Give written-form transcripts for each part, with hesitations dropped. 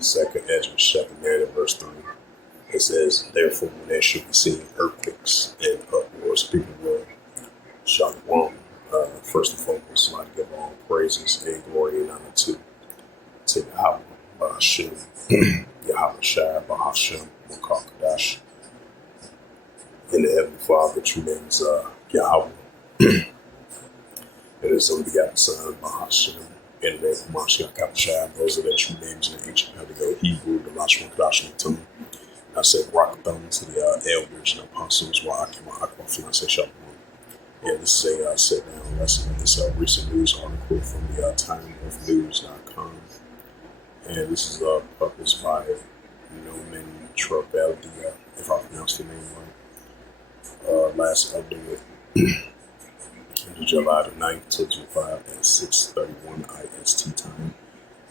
Second Ezra chapter 9 and verse 3. It says, therefore, when there should be seen earthquakes and uproars, people will shalom. First and foremost, I'd like to give all praises and glory and honor to Yahweh, Hashem, Yahweh Shai, Bahashem, Mokakadash, in the Heavenly Father, true name is Yahweh. It is only begotten Son, Bahashem, in the name of Mashiach Kabashai. Those are the true names in the ancient Hebraic, Hebrew, the Lashon Kadash, and Tum. I said, rock down to the elders and apostles, while Akima Aqua Fiance Shalom. Yeah, this is a sit down lesson. It's a recent news article from the timeofnews.com. And this is published by Noman Traveldia, if I pronounced the name right. Last updated July the 9th, 2025 at 6:31 IST time.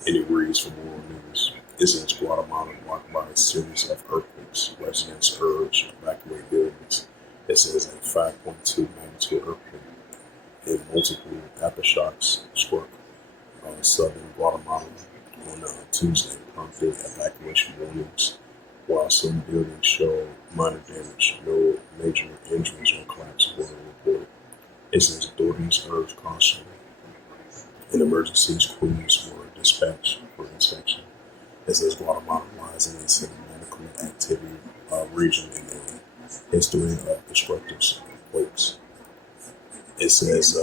And it reads for more news. It says Guatemala marked by a series of earthquakes. Residents urge to evacuate buildings. It says a 5.2 magnitude earthquake and multiple aftershocks struck southern Guatemala on Tuesday, prompted evacuation warnings. While some buildings show minor damage, no major injuries or collapse were reported. It says authorities urge caution, and emergency crews were dispatched for inspection. It says Guatemala lies in a cinematically activity region in a history of destructive quakes. It says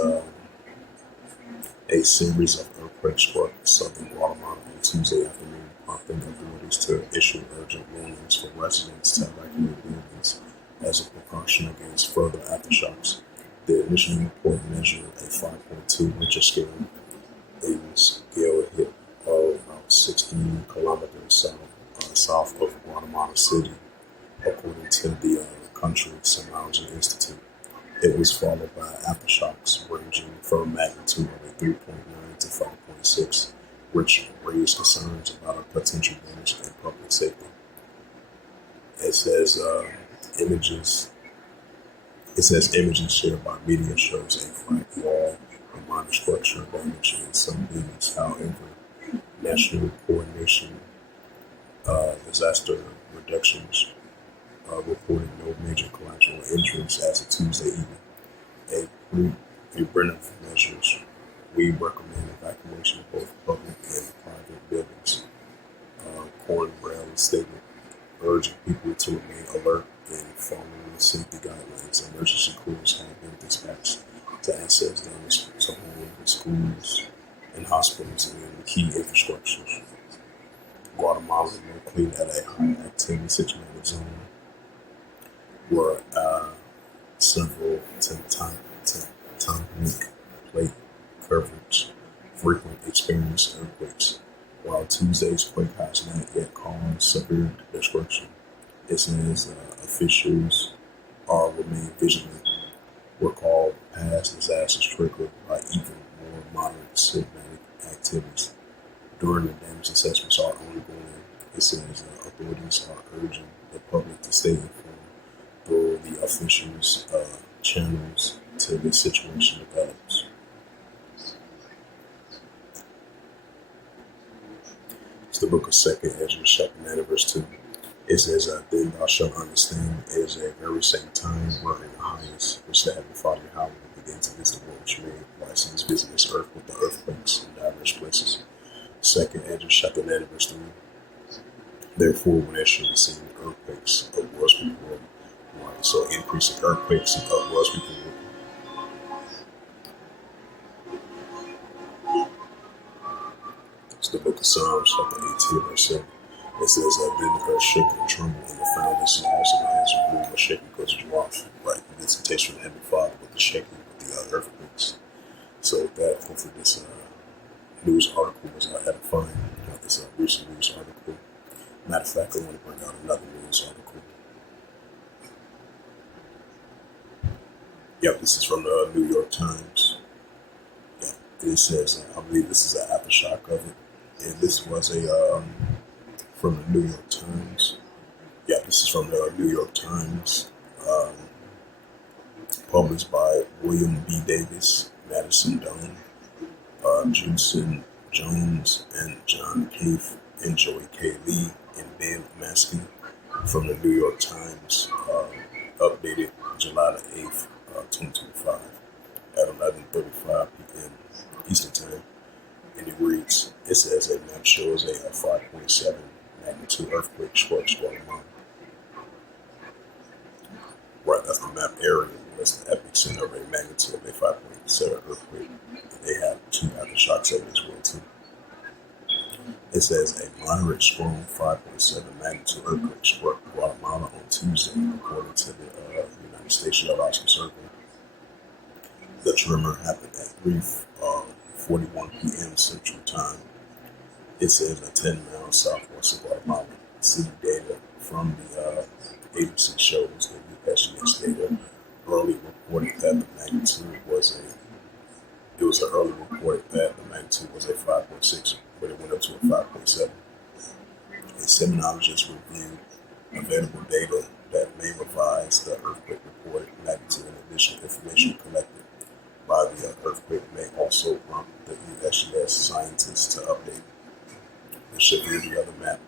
a series of earthquakes struck southern Guatemala on Tuesday afternoon, prompting authorities to issue urgent warnings for residents to evacuate buildings as a precaution against further aftershocks. The initial report measured a 5.2 Richter scale. A scale hit about 16 kilometers south of Guatemala City, according to the Country Seismology Institute. It was followed by aftershocks ranging from magnitude of a 3.9 to 5.6, which raised concerns about a potential damage in public safety. It says images shared by media shows a cracked wall and minor structural damage in some buildings. However, National Coordination Disaster Reductions reported no major collapse or injuries as of Tuesday evening. A preventive measures, we recommend evacuation of both public and private buildings. Cornwell statement urging people to remain alert and following the safety guidelines. Emergency crews have been dispatched to access damage to homes, schools, and hospitals and key infrastructures. Guatemala is located at a high activity situated zone where several tectonic plate coverage frequent experience earthquakes. While Tuesday's quake has not yet caused severe destruction, it says officials are remain vigilant. Recall past disasters triggered by even more moderate seismic activities. During the damage assessments are ongoing, it says authorities are urging the public to stay informed through the officials' channels till the situation develops. It's the book of 2nd Ezra chapter 9 verse 2. It says, then thou shalt understand it is a very same time wherein the highest, which the Heavenly Father Yahweh will begin to visit the world which made license visiting this earth with the earthquakes in diverse places. 2nd Ezra chapter 9 verse 3. Therefore, when there shall be seen earthquakes, uproars people will. Right, so increasing earthquakes and uproars people will. It's the book of Psalms chapter 18 verse 7. It says that then the earth shook and trembled, and the foundations also of his room was shaking because of wrath. Right, the visitation from the Heavenly Father with the shaking with the earthquakes. So with that, hopefully this news article was edifying. This recent news article. Matter of fact, I want to bring out another news article. Yep, this is from the New York Times. Yeah, it says, I believe this is an aftershock of it. And this was a from the New York Times. Yeah, this is from the New York Times, published by William B. Davis, Madison Dunn, Judson Jones, and John Keith Enjoy K. Lee and Ben Maskey from the New York Times, updated July the 8th, 2025 at 11:35 p.m. Eastern Time. And it reads, it says a map shows a 5.7 magnitude earthquake struck Guatemala. Right, that's the map area. That's the epicenter of a magnitude of a 5.7 earthquake. They have two aftershocks of it as well too. It says a moderate strong 5.7 magnitude earthquake struck Guatemala on Tuesday, according to the United States Geological Survey. The tremor happened at 3:41 p.m. Central Time. It says a 10 miles southwest of Guatemala. City data from the agency shows that USGS data early reported that the magnitude was a. It was an early report that the magnitude was a 5.6, but it went up to a 5.7. A seismologist reviewed available data that may revise the earthquake reported magnitude and additional information collected by the earthquake may also prompt the USGS scientists to update the severity of the map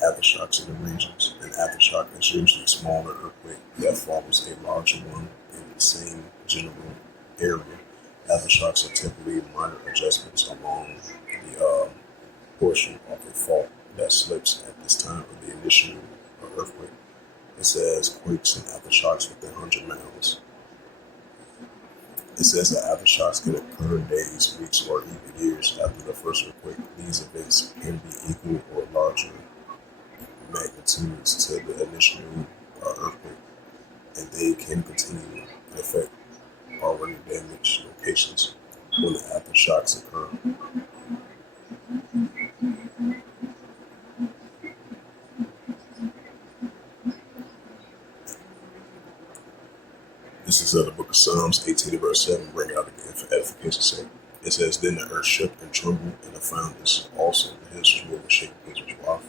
aftershocks in the regions. An aftershock is usually a smaller earthquake that follows a larger one in the same general area. Aftershocks are typically minor adjustments along the portion of the fault that slips at this time of the initial earthquake. It says quakes and aftershocks within 100 miles. It says that aftershocks can occur days, weeks, or even years after the first earthquake. These events can be equal or larger magnitudes to the initial earthquake, and they can continue to affect already damaged locations when the aftershocks occur. This is the book of Psalms 18 verse 7, bring out again for edification's sake. It says, then the earth shook and trembled, and the fountains also, the hills was moved and shaken because it was rough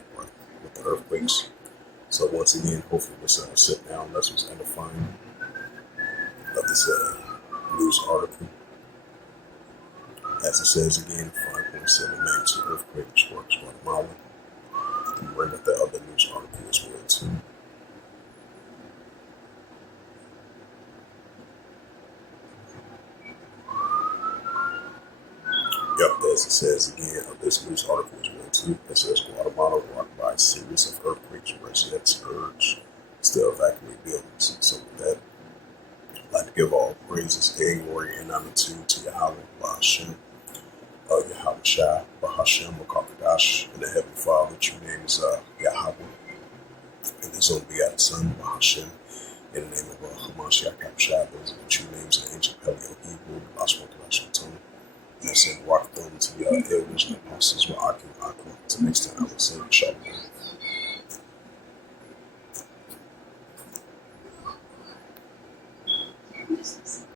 with the earthquakes. So once again, hopefully this sit down, that's what's edifying of this news article. As it says again, 5.7 magnitude earthquake struck Guatemala. And bring up the other news article as well too. Yep, as it says again, this news article is one too. It says Guatemala rocked by a series of earthquakes. Residents urged to evacuate buildings. So with that, I'd like to give all praises and glory and honor to Yahweh, Bahashem, Yahweh Shai, Bahashem, Makakadash, and the Heavenly Father. The true name is Yahweh, and His only begotten Son, Bahashem, in the name of Hamashiach Shai. Those are the true names in ancient Paleo Hebrew, the last one connection tongue. And I said, rock them to the elders and apostles with Akim Akim. Until next time, I will say, Shalom.